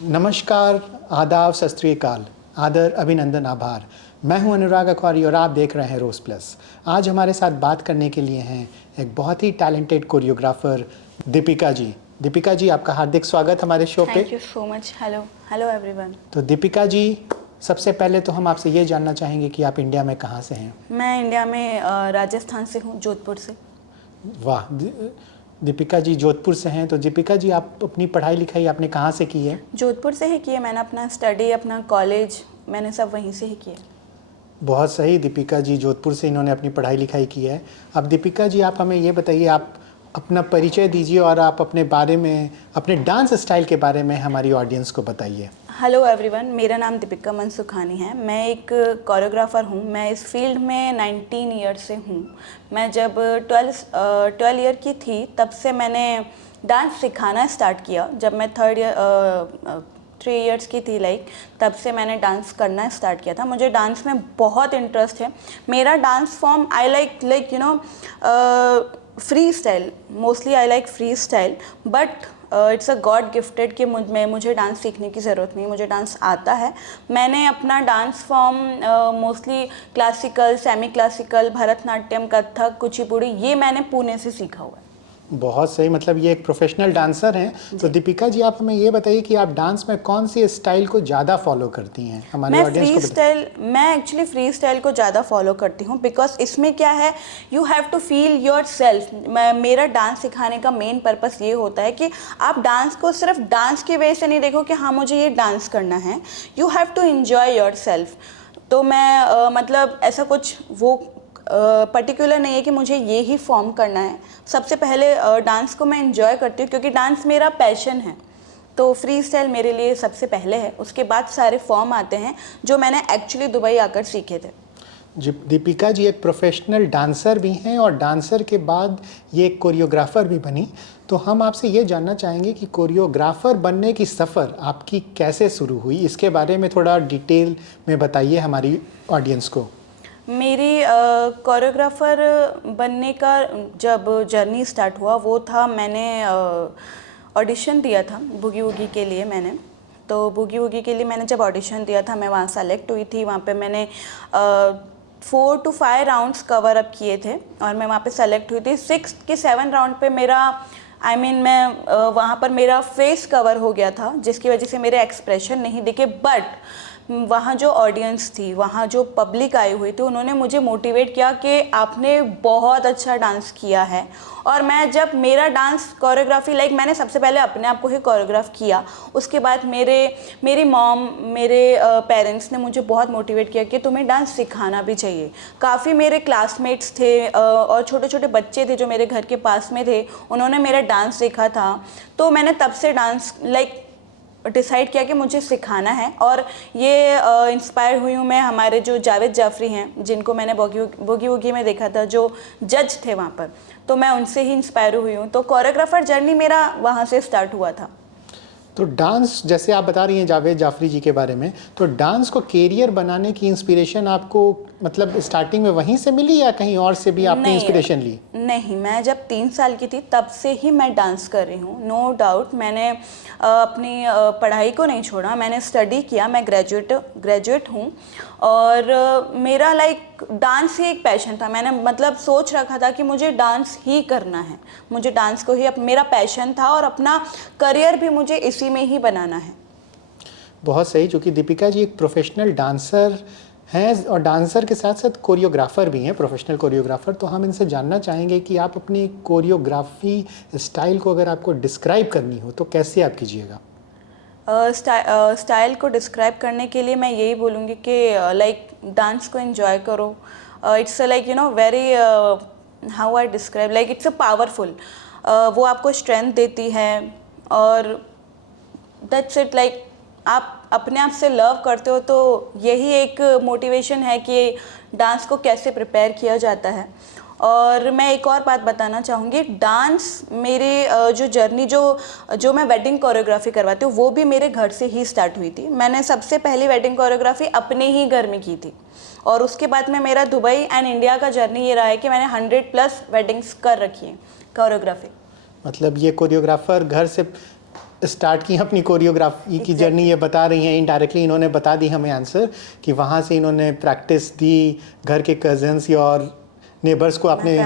नमस्कार, आदाब, सत श्री अकाल, आदर, अभिनंदन, आभार। मैं हूं अनुराग अखवारी और आप देख रहे हैं रोज प्लस। आज हमारे साथ बात करने के लिए हैं एक बहुत ही टैलेंटेड कोरियोग्राफर दीपिका जी। दीपिका जी, आपका हार्दिक स्वागत हमारे शो पे। Thank you so much. Hello everyone. तो दीपिका जी, सबसे पहले तो हम आपसे ये जानना चाहेंगे कि आप इंडिया में कहाँ से हैं? मैं इंडिया में राजस्थान से हूँ, जोधपुर से। वाह, दीपिका जी जोधपुर से हैं। तो दीपिका जी, आप अपनी पढ़ाई लिखाई आपने कहाँ से की है? जोधपुर से ही की है मैंने। अपना स्टडी, अपना कॉलेज मैंने सब वहीं से ही किया। बहुत सही, दीपिका जी जोधपुर से इन्होंने अपनी पढ़ाई लिखाई की है। अब दीपिका जी, आप हमें ये बताइए, आप अपना परिचय दीजिए और आप अपने बारे में, अपने डांस स्टाइल के बारे में हमारी ऑडियंस को बताइए। हेलो एवरीवन, मेरा नाम दीपिका मनसुखानी है। मैं एक कोरियोग्राफर हूँ। मैं इस फील्ड में 19 ईयर से हूँ। मैं जब 12 ईयर की थी तब से मैंने डांस सिखाना स्टार्ट किया। जब मैं 3 इयर्स की थी तब से मैंने डांस करना स्टार्ट किया था। मुझे डांस में बहुत इंटरेस्ट है। मेरा dance form I like free style. Mostly I like free style, but it's a God gifted कि मुझे डांस सीखने की ज़रूरत नहीं, मुझे डांस आता है। मैंने अपना dance form mostly classical, semi classical, Bharatanatyam, Kathak, Kuchipudi, ये मैंने पुणे से सीखा हुआ है। बहुत सही, मतलब ये एक प्रोफेशनल डांसर हैं। तो दीपिका जी, आप हमें ये बताइए कि आप डांस में कौन सी स्टाइल को ज़्यादा फॉलो करती हैं? हमारे ऑडियंस को मैं एक्चुअली फ्री स्टाइल को ज़्यादा फॉलो करती हूँ, बिकॉज इसमें क्या है, you have to feel yourself. मेरा डांस सिखाने का मेन पर्पस ये होता है कि आप डांस को सिर्फ डांस की वजह से नहीं देखो कि हाँ मुझे ये डांस करना है। You have to enjoy yourself. तो मैं मतलब ऐसा कुछ वो पर्टिकुलर नहीं है कि मुझे ये ही फॉर्म करना है। सबसे पहले डांस को मैं एंजॉय करती हूँ क्योंकि डांस मेरा पैशन है। तो फ्री स्टाइल मेरे लिए सबसे पहले है, उसके बाद सारे फॉर्म आते हैं जो मैंने एक्चुअली दुबई आकर सीखे थे। जी, दीपिका जी एक प्रोफेशनल डांसर भी हैं और डांसर के बाद ये एक कोरियोग्राफर भी बनी। तो हम आपसे ये जानना चाहेंगे कि कोरियोग्राफर बनने की सफ़र आपकी कैसे शुरू हुई? इसके बारे में थोड़ा डिटेल में बताइए हमारी ऑडियंस को। मेरी कोरियोग्राफर बनने का जब जर्नी स्टार्ट हुआ वो था, मैंने ऑडिशन दिया था बूगी वूगी के लिए। मैंने तो बूगी वूगी के लिए मैंने जब ऑडिशन दिया था, मैं वहाँ सेलेक्ट हुई थी। वहाँ पे मैंने 4 to 5 राउंड्स कवर अप किए थे और मैं वहाँ पे सेलेक्ट हुई थी। 6 के 7 राउंड पे मेरा मैं वहाँ पर मेरा फेस कवर हो गया था, जिसकी वजह से मेरे एक्सप्रेशन नहीं दिखे। बट वहाँ जो ऑडियंस थी, वहाँ जो पब्लिक आई हुई थी, उन्होंने मुझे मोटिवेट किया कि आपने बहुत अच्छा डांस किया है। और मैं जब मेरा डांस कोरियोग्राफी मैंने सबसे पहले अपने आप को ही कोरियोग्राफ किया। उसके बाद मेरी मॉम, मेरे पेरेंट्स ने मुझे बहुत मोटिवेट किया कि तुम्हें डांस सिखाना भी चाहिए। काफ़ी मेरे क्लासमेट्स थे और छोटे छोटे बच्चे थे जो मेरे घर के पास में थे, उन्होंने मेरा डांस देखा था। तो मैंने तब से डांस डिसाइड किया कि मुझे सिखाना है। और ये इंस्पायर हुई हूँ मैं हमारे जो जावेद जाफरी हैं, जिनको मैंने बूगी वूगी में देखा था, जो जज थे वहाँ पर, तो मैं उनसे ही इंस्पायर हुई हूँ। तो कोरियोग्राफर जर्नी मेरा वहाँ से स्टार्ट हुआ था। तो डांस, जैसे आप बता रही हैं जावेद जाफरी जी के बारे में, तो डांस को कैरियर बनाने की इंस्पिरेशन आपको मतलब स्टार्टिंग में वहीं से मिली या कहीं और से भी आपने इंस्पिरेशन ली? नहीं, मैं जब 3 साल की थी तब से ही मैं डांस कर रही हूँ। नो डाउट, मैंने अपनी पढ़ाई को नहीं छोड़ा, मैंने स्टडी किया। मैं ग्रेजुएट हूँ और मेरा डांस ही एक पैशन था। मैंने मतलब सोच रखा था कि मुझे डांस ही करना है, मुझे डांस को ही मेरा पैशन था और अपना करियर भी मुझे इसी में ही बनाना है। बहुत सही, चूँकि दीपिका जी एक प्रोफेशनल डांसर हैं और डांसर के साथ साथ कोरियोग्राफर भी हैं, प्रोफेशनल कोरियोग्राफर। तो हम इनसे जानना चाहेंगे कि आप अपनी कोरियोग्राफी स्टाइल को अगर आपको डिस्क्राइब करनी हो तो कैसे आप कीजिएगा? स्टाइल को डिस्क्राइब करने के लिए मैं यही बोलूँगी कि डांस को एंजॉय करो। It's very how I describe, it's a powerful. वो आपको स्ट्रेंथ देती है और दैट्स इट। आप अपने आप से लव करते हो तो यही एक मोटिवेशन है कि डांस को कैसे प्रिपेयर किया जाता है। और मैं एक और बात बताना चाहूँगी, डांस मेरे जो जर्नी जो मैं वेडिंग कोरियोग्राफी करवाती हूँ वो भी मेरे घर से ही स्टार्ट हुई थी। मैंने सबसे पहली वेडिंग कोरियोग्राफी अपने ही घर में की थी और उसके बाद में मेरा दुबई एंड इंडिया का जर्नी ये रहा है कि मैंने 100+ वेडिंग्स कर रखी है कोरियोग्राफी। मतलब ये कोरियोग्राफर घर से स्टार्ट की अपनी कोरियोग्राफी की जर्नी, ये बता रही हैं इनडायरेक्टली इन्होंने बता दी हमें आंसर कि वहाँ से इन्होंने प्रैक्टिस दी घर के कजन्स या और नेबर्स को, अपने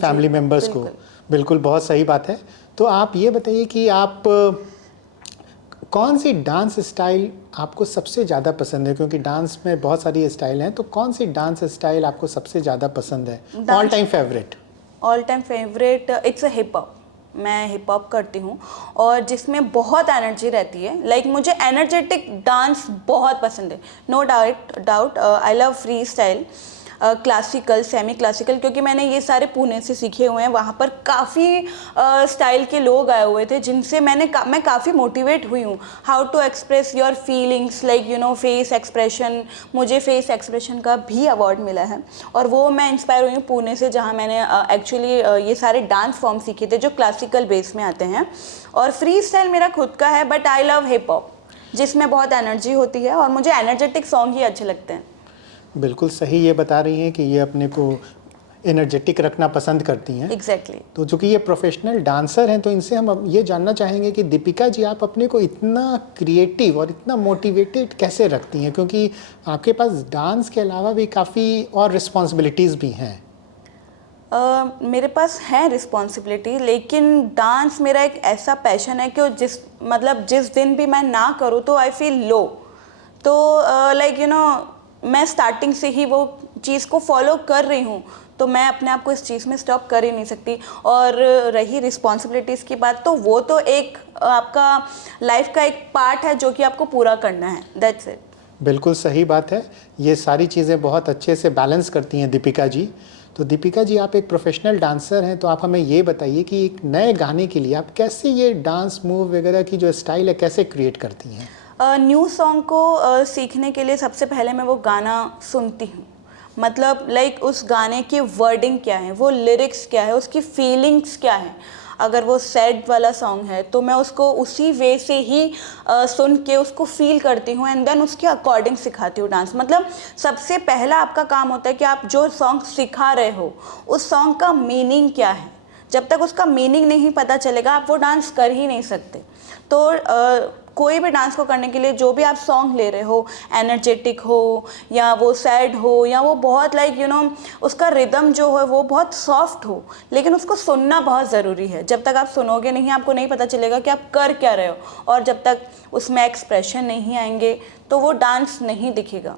फैमिली मेम्बर्स को। बिल्कुल, बहुत सही बात है। तो आप ये बताइए कि आप कौन सी डांस स्टाइल आपको सबसे ज़्यादा पसंद है, क्योंकि डांस में बहुत सारी स्टाइल हैं, तो कौन सी डांस स्टाइल आपको सबसे ज़्यादा पसंद है, all time favourite? All time favourite it's a hip hop. मैं हिप हॉप करती हूँ और जिसमें बहुत एनर्जी रहती है। लाइक मुझे एनर्जेटिक डांस बहुत पसंद है, no doubt. I love freestyle, classical, semi classical, क्योंकि मैंने ये सारे पुणे से सीखे हुए हैं। वहाँ पर काफ़ी स्टाइल के लोग आए हुए थे जिनसे मैं काफ़ी मोटिवेट हुई हूँ। How to express your feelings, like you know face expression. मुझे फेस एक्सप्रेशन का भी अवार्ड मिला है और वो मैं इंस्पायर हुई हूँ पुणे से, जहाँ मैंने एक्चुअली ये सारे डांस फॉर्म सीखे थे जो क्लासिकल बेस में आते हैं। और फ्री स्टाइल मेरा खुद का है, but I love hip hop जिसमें बहुत एनर्जी होती है और मुझे एनर्जेटिक सॉन्ग ही अच्छे लगते हैं। बिल्कुल सही ये बता रही हैं कि ये अपने को एनर्जेटिक रखना पसंद करती हैं। एग्जैक्टली। तो चूँकि ये प्रोफेशनल डांसर हैं, तो इनसे हम अब ये जानना चाहेंगे कि दीपिका जी, आप अपने को इतना क्रिएटिव और इतना मोटिवेटेड कैसे रखती हैं, क्योंकि आपके पास डांस के अलावा भी काफ़ी और रिस्पॉन्सिबिलिटीज़ भी हैं। मेरे पास है रिस्पॉन्सिबिलिटी, लेकिन डांस मेरा एक ऐसा पैशन है कि जिस दिन भी मैं ना करूँ तो आई फील लो। तो लाइक यू नो मैं स्टार्टिंग से ही वो चीज़ को फॉलो कर रही हूँ, तो मैं अपने आप को इस चीज़ में स्टॉप कर ही नहीं सकती। और रही रिस्पॉन्सिबिलिटीज़ की बात, तो वो तो एक आपका लाइफ का एक पार्ट है जो कि आपको पूरा करना है, दैट्स इट। बिल्कुल सही बात है। ये सारी चीज़ें बहुत अच्छे से बैलेंस करती हैं दीपिका जी। तो दीपिका जी, आप एक प्रोफेशनल डांसर हैं, तो आप हमें ये बताइए कि एक नए गाने के लिए आप कैसे ये डांस मूव वगैरह की जो स्टाइल है कैसे क्रिएट करती हैं? न्यू सॉन्ग को सीखने के लिए सबसे पहले मैं वो गाना सुनती हूँ। मतलब लाइक उस गाने की वर्डिंग क्या है, वो लिरिक्स क्या है, उसकी फीलिंग्स क्या है। अगर वो सैड वाला सॉन्ग है तो मैं उसको उसी वे से ही सुन के उसको फील करती हूँ एंड देन उसके अकॉर्डिंग सिखाती हूँ डांस। मतलब सबसे पहला आपका काम होता है कि आप जो सॉन्ग सिखा रहे हो उस सॉन्ग का मीनिंग क्या है। जब तक उसका मीनिंग नहीं पता चलेगा आप वो डांस कर ही नहीं सकते। तो कोई भी डांस को करने के लिए जो भी आप सॉन्ग ले रहे हो, एनर्जेटिक हो या वो सैड हो या वो बहुत लाइक यू नो उसका रिदम जो है वो बहुत सॉफ्ट हो, लेकिन उसको सुनना बहुत ज़रूरी है। जब तक आप सुनोगे नहीं आपको नहीं पता चलेगा कि आप कर क्या रहे हो, और जब तक उसमें एक्सप्रेशन नहीं आएंगे तो वो डांस नहीं दिखेगा।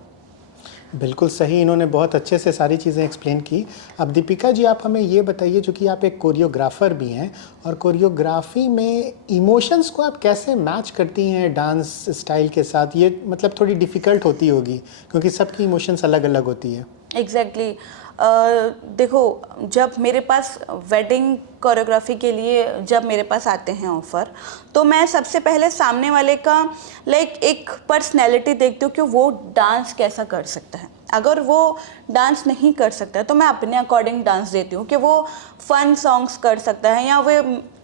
बिल्कुल सही, इन्होंने बहुत अच्छे से सारी चीज़ें एक्सप्लेन की। अब दीपिका जी, आप हमें ये बताइए, जो कि आप एक कोरियोग्राफर भी हैं, और कोरियोग्राफी में इमोशंस को आप कैसे मैच करती हैं डांस स्टाइल के साथ? ये मतलब थोड़ी डिफ़िकल्ट होती होगी क्योंकि सबकी इमोशंस अलग अलग होती है। एग्जैक्टली देखो, जब मेरे पास वेडिंग कोरियोग्राफी के लिए जब मेरे पास आते हैं ऑफ़र, तो मैं सबसे पहले सामने वाले का लाइक एक पर्सनैलिटी देखती हूँ कि वो डांस कैसा कर सकता है। अगर वो डांस नहीं कर सकता है तो मैं अपने अकॉर्डिंग डांस देती हूँ कि वो फन सॉन्ग्स कर सकता है, या वे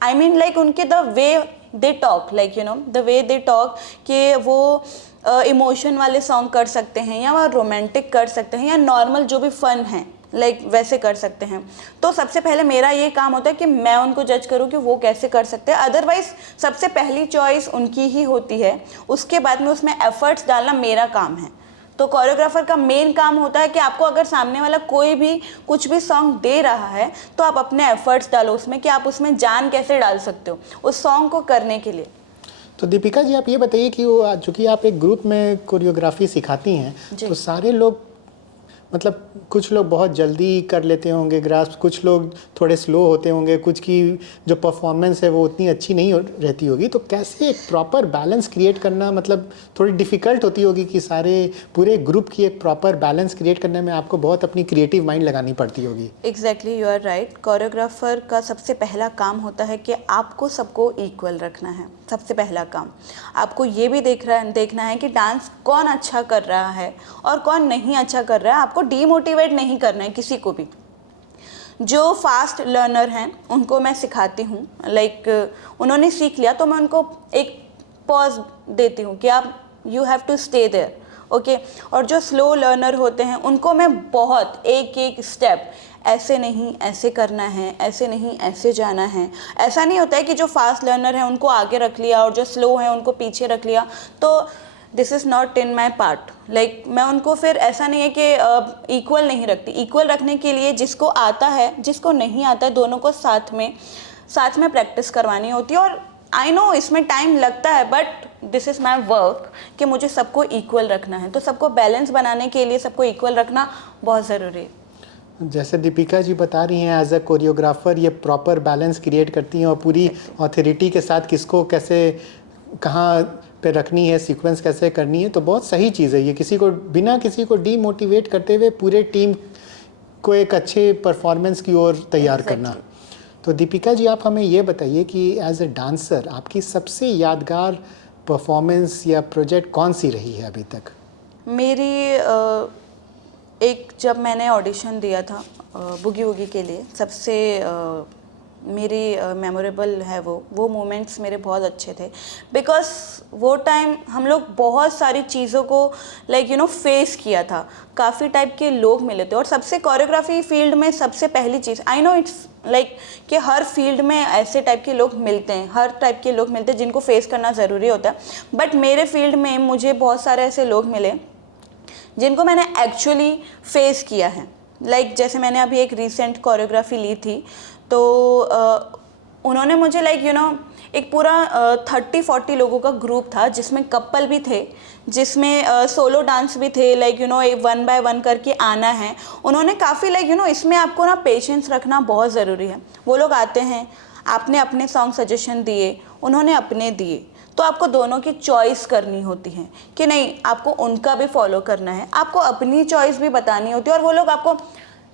आई मीन लाइक उनके the way they talk, like you know the way they talk, कि वो इमोशन वाले सॉन्ग कर सकते हैं या वो रोमांटिक कर सकते हैं या नॉर्मल जो भी फ़न है लाइक वैसे कर सकते हैं। तो सबसे पहले मेरा ये काम होता है कि मैं उनको जज करूँ कि वो कैसे कर सकते हैं। अदरवाइज़ सबसे पहली चॉइस उनकी ही होती है, उसके बाद में उसमें एफर्ट्स डालना मेरा काम है। तो कोरियोग्राफर का मेन काम होता है कि आपको अगर सामने वाला कोई भी कुछ भी सॉन्ग दे रहा है तो आप अपने एफर्ट्स डालो उसमें कि आप उसमें जान कैसे डाल सकते हो उस सॉन्ग को करने के लिए। तो दीपिका जी, आप ये बताइए कि वो चूँकि आप एक ग्रुप में कोरियोग्राफी सिखाती हैं, तो सारे लोग मतलब कुछ लोग बहुत जल्दी कर लेते होंगे ग्रास्प, कुछ लोग थोड़े स्लो होते होंगे, कुछ की जो परफॉर्मेंस है वो उतनी अच्छी नहीं रहती होगी, तो कैसे एक प्रॉपर बैलेंस क्रिएट करना मतलब थोड़ी डिफ़िकल्ट होती होगी कि सारे पूरे ग्रुप की एक प्रॉपर बैलेंस क्रिएट करने में आपको बहुत अपनी क्रिएटिव माइंड लगानी पड़ती होगी। Exactly, you are right. Choreographer का सबसे पहला काम होता है कि आपको सबको इक्वल रखना है। सबसे पहला काम आपको ये भी देखना है कि डांस कौन अच्छा कर रहा है और कौन नहीं अच्छा कर रहा है। आपको डीमोटिवेट नहीं करना है किसी को भी। जो फास्ट लर्नर हैं उनको मैं सिखाती हूँ, लाइक उन्होंने सीख लिया तो मैं उनको एक पॉज देती हूँ कि आप you have to stay there, okay. और जो स्लो लर्नर होते हैं उनको मैं बहुत एक एक स्टेप ऐसे नहीं ऐसे करना है, ऐसे नहीं ऐसे जाना है। ऐसा नहीं होता है कि जो फास्ट लर्नर है उनको आगे रख लिया और जो स्लो है उनको पीछे रख लिया, तो this is not in my part. Like मैं उनको फिर ऐसा नहीं है कि इक्वल नहीं रखती। इक्वल रखने के लिए जिसको आता है जिसको नहीं आता है, दोनों को साथ में प्रैक्टिस करवानी होती है। और आई नो इसमें टाइम लगता है, but this is my work कि मुझे सबको इक्वल रखना है। तो सबको बैलेंस बनाने के लिए सबको इक्वल रखना बहुत ज़रूरी है। जैसे दीपिका जी बता रही हैं, एज अ कोरियोग्राफर ये प्रॉपर बैलेंस क्रिएट करती हैं और पूरी ऑथोरिटी के साथ किसको कैसे कहाँ पे रखनी है, सीक्वेंस कैसे करनी है, तो बहुत सही चीज़ है ये। किसी को बिना किसी को डीमोटिवेट करते हुए पूरे टीम को एक अच्छे परफॉर्मेंस की ओर तैयार करना। तो दीपिका जी आप हमें ये बताइए कि एज ए डांसर आपकी सबसे यादगार परफॉर्मेंस या प्रोजेक्ट कौन सी रही है अभी तक? मेरी एक जब मैंने ऑडिशन दिया था बुगी वुगी के लिए, सबसे मेरी मेमोरेबल है वो मोमेंट्स मेरे बहुत अच्छे थे। बिकॉज वो टाइम हम लोग बहुत सारी चीज़ों को फेस किया था। काफ़ी टाइप के लोग मिले थे और सबसे कोरियोग्राफी फील्ड में सबसे पहली चीज़, आई नो इट्स कि हर फील्ड में ऐसे टाइप के लोग मिलते हैं, हर टाइप के लोग मिलते हैं जिनको फेस करना ज़रूरी होता है। बट मेरे फील्ड में मुझे बहुत सारे ऐसे लोग मिले जिनको मैंने एक्चुअली फेस किया है। जैसे मैंने अभी एक रिसेंट कोरियोग्राफी ली थी, तो उन्होंने मुझे एक पूरा 30-40 लोगों का ग्रुप था, जिसमें कपल भी थे, जिसमें सोलो डांस भी थे। वन बाय वन करके आना है। उन्होंने काफ़ी इसमें आपको ना पेशेंस रखना बहुत ज़रूरी है। वो लोग आते हैं, आपने अपने सॉन्ग सजेशन दिए, उन्होंने अपने दिए, तो आपको दोनों की चॉइस करनी होती है कि नहीं, आपको उनका भी फॉलो करना है, आपको अपनी चॉइस भी बतानी होती है। और वो लोग आपको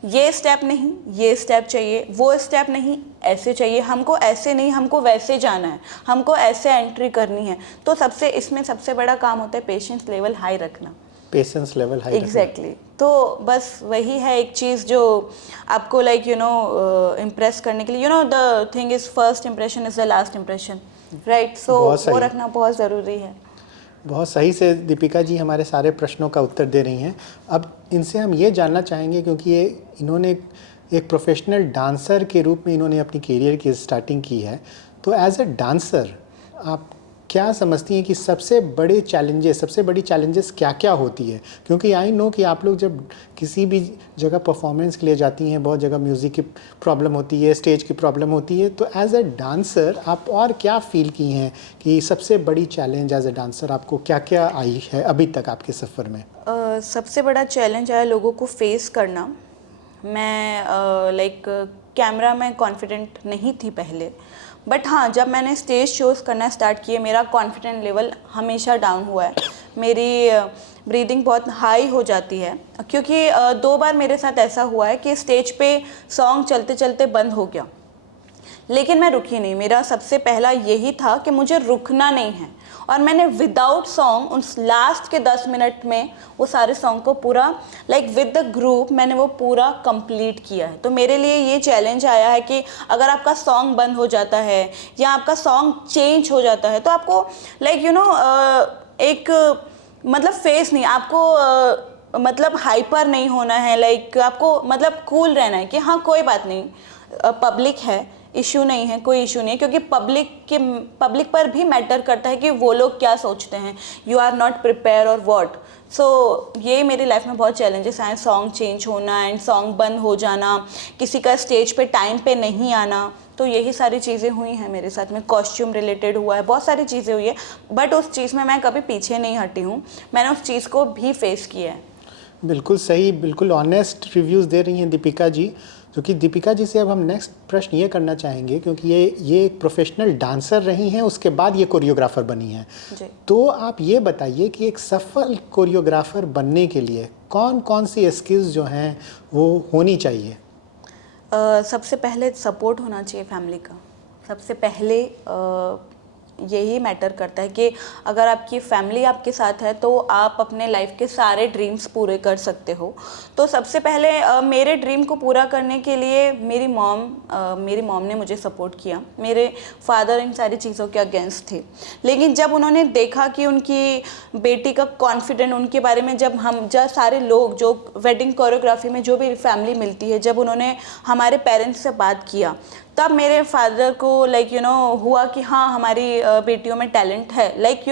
ये स्टेप नहीं, ये स्टेप चाहिए, वो स्टेप नहीं, ऐसे चाहिए, हमको ऐसे नहीं, हमको वैसे जाना है, हमको ऐसे एंट्री करनी है। तो इसमें सबसे बड़ा काम होता है पेशेंस लेवल हाई रखना। Patience level high exactly. तो बस वही है एक चीज़ जो आपको इम्प्रेस करने के लिए, the thing is first impression is the last impression, right? So वो रखना बहुत ज़रूरी है। बहुत सही से दीपिका जी हमारे सारे प्रश्नों का उत्तर दे रही हैं। अब इनसे हम ये जानना चाहेंगे, क्योंकि इन्होंने एक प्रोफेशनल डांसर के रूप में इन्होंने अपनी करियर की स्टार्टिंग की है, तो एज ए डांसर आप क्या समझती हैं कि सबसे बड़ी चैलेंजेस क्या क्या होती है? क्योंकि आई नो कि आप लोग जब किसी भी जगह परफॉर्मेंस के लिए जाती हैं, बहुत जगह म्यूज़िक की प्रॉब्लम होती है, स्टेज की प्रॉब्लम होती है, तो एज ए डांसर आप और क्या फील की हैं कि सबसे बड़ी चैलेंज एज ए डांसर आपको क्या क्या आई है अभी तक आपके सफ़र में? सबसे बड़ा चैलेंज आया लोगों को फेस करना। मैं कैमरा में कॉन्फिडेंट नहीं थी पहले, बट हाँ, जब मैंने स्टेज शोज़ करना स्टार्ट किए, मेरा कॉन्फिडेंट लेवल हमेशा डाउन हुआ है। मेरी ब्रीदिंग बहुत हाई हो जाती है, क्योंकि 2 बार मेरे साथ ऐसा हुआ है कि स्टेज पे सॉन्ग चलते चलते बंद हो गया, लेकिन मैं रुकी नहीं। मेरा सबसे पहला यही था कि मुझे रुकना नहीं है, और मैंने विदाउट सॉन्ग उस लास्ट के 10 मिनट में वो सारे सॉन्ग को पूरा विद द ग्रुप मैंने वो पूरा कंप्लीट किया है। तो मेरे लिए ये चैलेंज आया है कि अगर आपका सॉन्ग बंद हो जाता है या आपका सॉन्ग चेंज हो जाता है, तो आपको एक फेस नहीं, आपको हाइपर नहीं होना है, आपको कूल रहना है कि हाँ कोई बात नहीं, पब्लिक है, इशू नहीं है, कोई इशू नहीं है। क्योंकि पब्लिक पर भी मैटर करता है कि वो लोग क्या सोचते हैं, यू आर नॉट प्रिपेयर और व्हाट। सो ये मेरी लाइफ में बहुत चैलेंजेस आए, सॉन्ग चेंज होना एंड सॉन्ग बंद हो जाना, किसी का स्टेज पे टाइम पे नहीं आना। तो यही सारी चीज़ें हुई हैं मेरे साथ में। कॉस्ट्यूम रिलेटेड हुआ है, बहुत सारी चीज़ें हुई है, बट उस चीज़ में मैं कभी पीछे नहीं हटी हूँ, मैंने उस चीज़ को भी फेस किया है। बिल्कुल सही, बिल्कुल ऑनेस्ट रिव्यूज़ दे रही हैं दीपिका जी। जो कि दीपिका जी से अब हम नेक्स्ट प्रश्न ये करना चाहेंगे, क्योंकि ये एक प्रोफेशनल डांसर रही हैं, उसके बाद ये कोरियोग्राफर बनी हैं। तो आप ये बताइए कि एक सफल कोरियोग्राफर बनने के लिए कौन कौन सी स्किल्स जो हैं वो होनी चाहिए? सबसे पहले सपोर्ट होना चाहिए फैमिली का। सबसे पहले यही मैटर करता है कि अगर आपकी फैमिली आपके साथ है तो आप अपने लाइफ के सारे ड्रीम्स पूरे कर सकते हो। तो सबसे पहले मेरे ड्रीम को पूरा करने के लिए मेरी मॉम ने मुझे सपोर्ट किया। मेरे फादर इन सारी चीज़ों के अगेंस्ट थे, लेकिन जब उन्होंने देखा कि उनकी बेटी का कॉन्फिडेंट, उनके बारे में जब सारे लोग जो वेडिंग कोरियोग्राफी में जो भी फैमिली मिलती है, जब उन्होंने हमारे पेरेंट्स से बात किया, तब मेरे फादर को हुआ कि हाँ, हमारी बेटियों में टैलेंट है।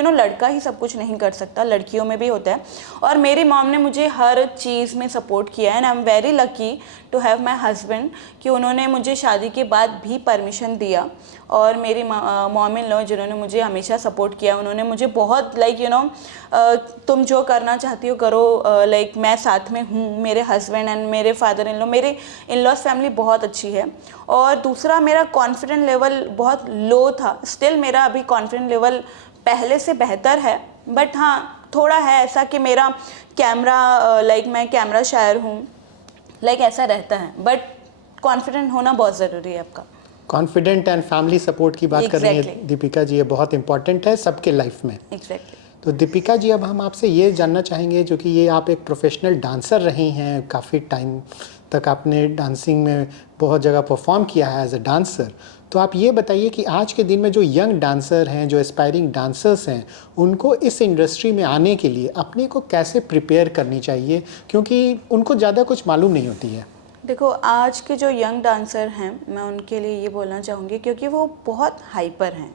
लड़का ही सब कुछ नहीं कर सकता, लड़कियों में भी होता है। और मेरी मॉम ने मुझे हर चीज़ में सपोर्ट किया and I am very lucky to have my husband कि उन्होंने मुझे शादी के बाद भी परमिशन दिया। और मेरी मॉम इन लॉ जिन्होंने मुझे हमेशा सपोर्ट किया, उन्होंने मुझे बहुत तुम जो करना चाहती हो करो, मैं साथ में हूँ। मेरे हस्बैंड एंड मेरे फादर इन लॉ, मेरे इन लॉज फैमिली बहुत अच्छी है। और दूसरा, मेरा कॉन्फिडेंट लेवल बहुत लो था, स्टिल मेरा अभी कॉन्फिडेंट लेवल पहले से बेहतर है, बट हाँ थोड़ा है ऐसा कि मेरा कैमरा मैं कैमरा शायर हूँ, ऐसा रहता है। बट कॉन्फिडेंट होना बहुत ज़रूरी है आपका। कॉन्फिडेंट एंड फैमिली सपोर्ट की बात कर रही है दीपिका जी, ये बहुत इंपॉर्टेंट है सबके लाइफ में। तो दीपिका जी, अब हम आपसे ये जानना चाहेंगे, जो कि ये आप एक प्रोफेशनल डांसर रही हैं, काफ़ी टाइम तक आपने डांसिंग में बहुत जगह परफॉर्म किया है एज अ डांसर। तो आप ये बताइए कि आज के दिन में जो यंग डांसर हैं, जो एस्पायरिंग डांसर्स हैं, उनको इस इंडस्ट्री में आने के लिए अपने को कैसे प्रिपेयर करनी चाहिए, क्योंकि उनको ज़्यादा कुछ मालूम नहीं होती है। देखो, आज के जो यंग डांसर हैं, मैं उनके लिए ये बोलना चाहूँगी, क्योंकि वो बहुत हाइपर हैं।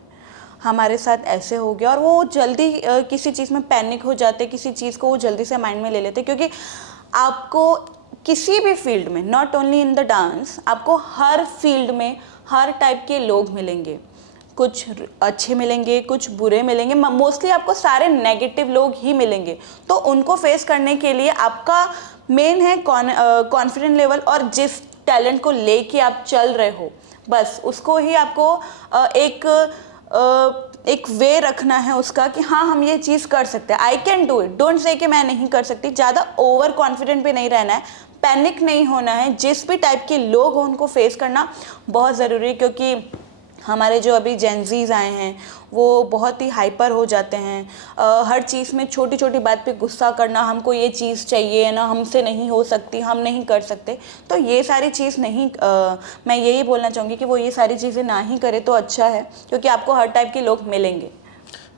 हमारे साथ ऐसे हो गया और वो जल्दी किसी चीज़ में पैनिक हो जाते, किसी चीज़ को वो जल्दी से माइंड में ले लेते, क्योंकि आपको किसी भी फील्ड में, not only in the dance, आपको हर फील्ड में हर टाइप के लोग मिलेंगे। कुछ अच्छे मिलेंगे, कुछ बुरे मिलेंगे, मोस्टली आपको सारे नेगेटिव लोग ही मिलेंगे। तो उनको फेस करने के लिए आपका मेन है कॉन्फिडेंट लेवल, और जिस टैलेंट को लेके आप चल रहे हो, बस उसको ही आपको एक वे रखना है उसका कि हाँ, हम ये चीज़ कर सकते हैं। I can do it, don't say कि मैं नहीं कर सकती। ज़्यादा ओवर कॉन्फिडेंट भी नहीं रहना है, पैनिक नहीं होना है। जिस भी टाइप के लोग हो उनको फेस करना बहुत ज़रूरी है, क्योंकि हमारे जो अभी जेनजीज आए हैं वो बहुत ही हाइपर हो जाते हैं। हर चीज़ में छोटी छोटी बात पे गुस्सा करना, हमको ये चीज़ चाहिए ना, हमसे नहीं हो सकती, हम नहीं कर सकते। तो ये सारी चीज़ नहीं, मैं यही बोलना चाहूँगी कि वो ये सारी चीज़ें ना ही करे तो अच्छा है, क्योंकि आपको हर टाइप के लोग मिलेंगे।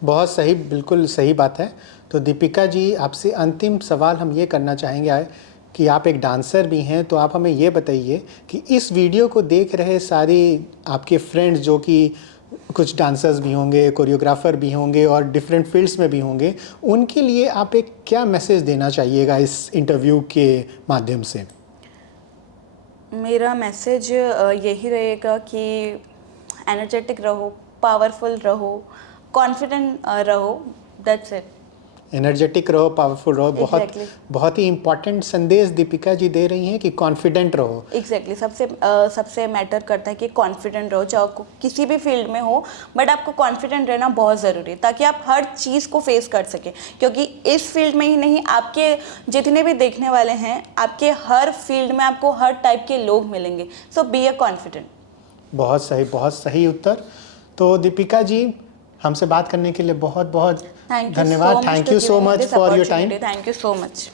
बहुत सही, बिल्कुल सही बात है। तो दीपिका जी, आपसे अंतिम सवाल हम ये करना चाहेंगे कि आप एक डांसर भी हैं, तो आप हमें ये बताइए कि इस वीडियो को देख रहे सारे आपके फ्रेंड्स, जो कि कुछ डांसर्स भी होंगे, कोरियोग्राफर भी होंगे और डिफरेंट फील्ड्स में भी होंगे, उनके लिए आप एक क्या मैसेज देना चाहिएगा इस इंटरव्यू के माध्यम से? मेरा मैसेज यही रहेगा कि एनर्जेटिक रहो, पावरफुल रहो, कॉन्फिडेंट रहो, दैट्स इट। एनर्जेटिक रहो, पावरफुल रहो, बहुत ही इंपॉर्टेंट संदेश दीपिका जी दे रही हैं कि कॉन्फिडेंट रहो। एग्जैक्टली, सबसे मैटर करता है कि कॉन्फिडेंट रहो, चाहे आपको किसी भी फील्ड में हो, बट आपको कॉन्फिडेंट रहना बहुत ज़रूरी है, ताकि आप हर चीज़ को फेस कर सकें। क्योंकि इस फील्ड में ही नहीं, आपके जितने भी देखने वाले हैं, आपके हर फील्ड में आपको हर टाइप के लोग मिलेंगे। सो बी अ कॉन्फिडेंट। बहुत सही उत्तर। तो दीपिका जी, हमसे बात करने के लिए बहुत बहुत धन्यवाद। Thank you so much for your time. Thank you so much.